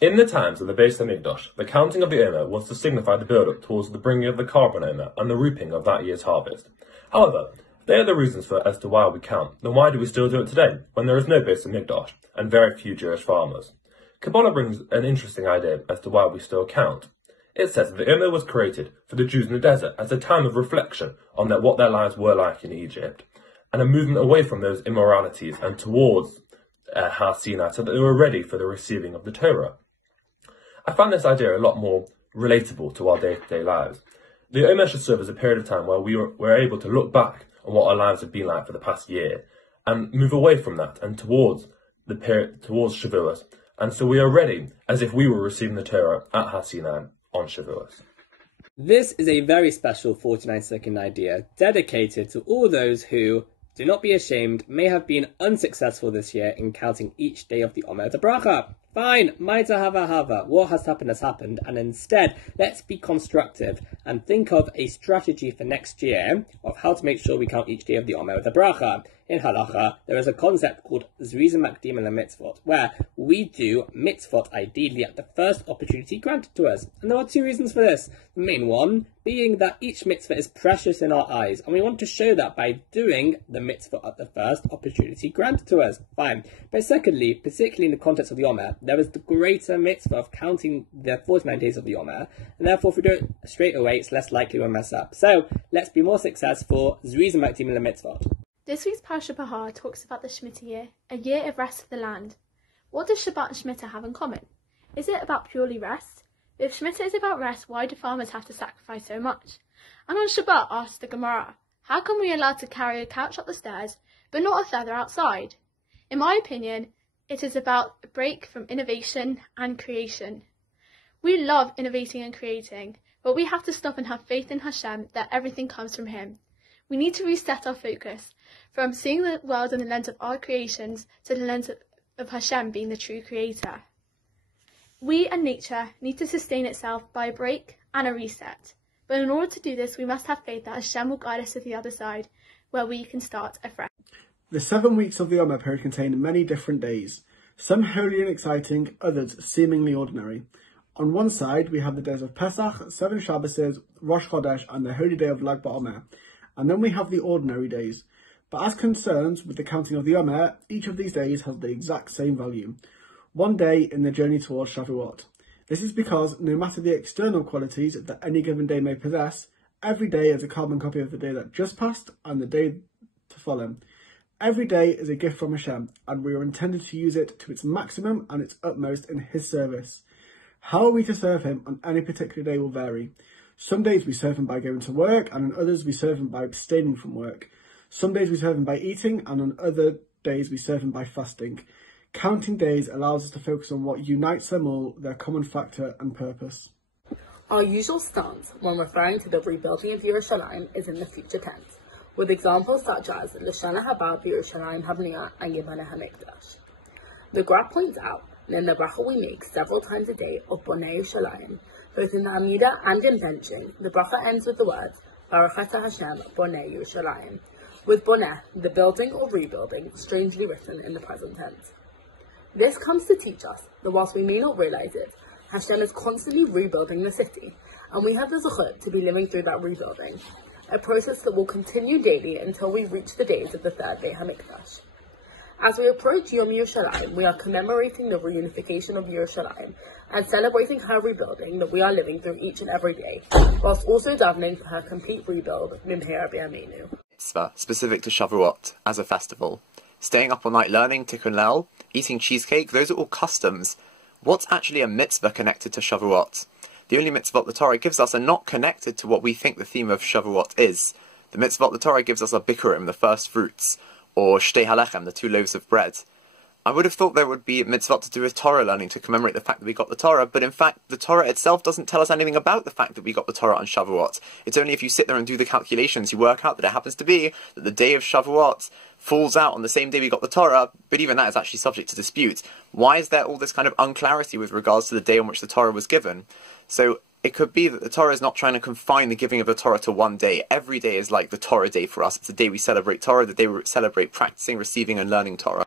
In the times of the Beis HaMikdash, the counting of the HaOmer was to signify the build-up towards the bringing of the carbon HaOmer and the reaping of that year's harvest. However, if they are the reasons as to why we count, then why do we still do it today, when there is no Beis HaMikdash and very few Jewish farmers? Kabbalah brings an interesting idea as to why we still count. It says that the HaOmer was created for the Jews in the desert as a time of reflection on what their lives were like in Egypt, and a movement away from those immoralities and towards Har Sinai, so that they were ready for the receiving of the Torah. I find this idea a lot more relatable to our day-to-day lives. The HaOmer should serve as a period of time where we're able to look back on what our lives have been like for the past year and move away from that and towards Shavuos. And so we are ready as if we were receiving the Torah at Har Sinai on Shavuos. This is a very special 49-second idea dedicated to all those who, do not be ashamed, may have been unsuccessful this year in counting each day of the Omer the Bracha. Fine, Maita Hava, what has happened, and instead, let's be constructive and think of a strategy for next year of how to make sure we count each day of the Omer the Bracha. In Halacha, there is a concept called Zrizim Makdim and Mitzvot, where we do mitzvot ideally at the first opportunity granted to us. And there are two reasons for this. The main one being that each mitzvah is precious in our eyes, and we want to show that by doing the mitzvah at the first opportunity granted to us. Fine. But secondly, particularly in the context of the Omer, there is the greater mitzvah of counting the 49 days of the Omer, and therefore if we do it straight away, it's less likely we'll mess up. So, let's be more successful. Zrizim Makdim and Mitzvot. This week's Parsha Bahar talks about the Shemitah year, a year of rest for the land. What does Shabbat and Shemitah have in common? Is it about purely rest? If Shemitah is about rest, why do farmers have to sacrifice so much? And on Shabbat, asks the Gemara, how come we are allowed to carry a couch up the stairs, but not a feather outside? In my opinion, it is about a break from innovation and creation. We love innovating and creating, but we have to stop and have faith in Hashem that everything comes from Him. We need to reset our focus from seeing the world in the lens of our creations to the lens of Hashem being the true creator. We and nature need to sustain itself by a break and a reset. But in order to do this, we must have faith that Hashem will guide us to the other side, where we can start afresh. The 7 weeks of the HaOmer period contain many different days, some holy and exciting, others seemingly ordinary. On one side, we have the days of Pesach, 7 Shabbases, Rosh Chodesh, and the holy day of Lag BaOmer. And then we have the ordinary days. But as concerns with the counting of the HaOmer, each of these days has the exact same value. 1 day in the journey towards Shavuot. This is because no matter the external qualities that any given day may possess, every day is a carbon copy of the day that just passed and the day to follow. Every day is a gift from Hashem, and we are intended to use it to its maximum and its utmost in His service. How are we to serve Him on any particular day will vary. Some days we serve Him by going to work, and on others we serve Him by abstaining from work. Some days we serve Him by eating, and on other days we serve Him by fasting. Counting days allows us to focus on what unites them all, their common factor and purpose. Our usual stance when referring to the rebuilding of Yerushalayim is in the future tense, with examples such as L'Shana Haba B'Yerushalayim Habniyah and Yibana HaMikdash. The Gra points out that in the bracha we make several times a day of Bonei Yerushalayim, both in the Amidah and in benching, the bracha ends with the words Baruch Atah Hashem Bonei Yerushalayim, with Boneh, the building or rebuilding, strangely written in the present tense. This comes to teach us that whilst we may not realise it, Hashem is constantly rebuilding the city, and we have the zechut to be living through that rebuilding, a process that will continue daily until we reach the days of the third Beit HaMikdash. As we approach Yom Yerushalayim, we are commemorating the reunification of Yerushalayim and celebrating her rebuilding that we are living through each and every day, whilst also davening for her complete rebuild, Mimhera B'Yameinu. Specific to Shavuot as a festival. Staying up all night learning Tikkun Leil, eating cheesecake, those are all customs. What's actually a mitzvah connected to Shavuot? The only mitzvot the Torah gives us are not connected to what we think the theme of Shavuot is. The mitzvot the Torah gives us are bikurim, the first fruits, or shtei halechem, the 2 loaves of bread. I would have thought there would be mitzvot to do with Torah learning to commemorate the fact that we got the Torah, but in fact the Torah itself doesn't tell us anything about the fact that we got the Torah on Shavuot. It's only if you sit there and do the calculations, you work out that it happens to be that the day of Shavuot falls out on the same day we got the Torah, but even that is actually subject to dispute. Why is there all this kind of unclarity with regards to the day on which the Torah was given? So it could be that the Torah is not trying to confine the giving of the Torah to one day. Every day is like the Torah day for us. It's the day we celebrate Torah, the day we celebrate practicing, receiving and learning Torah.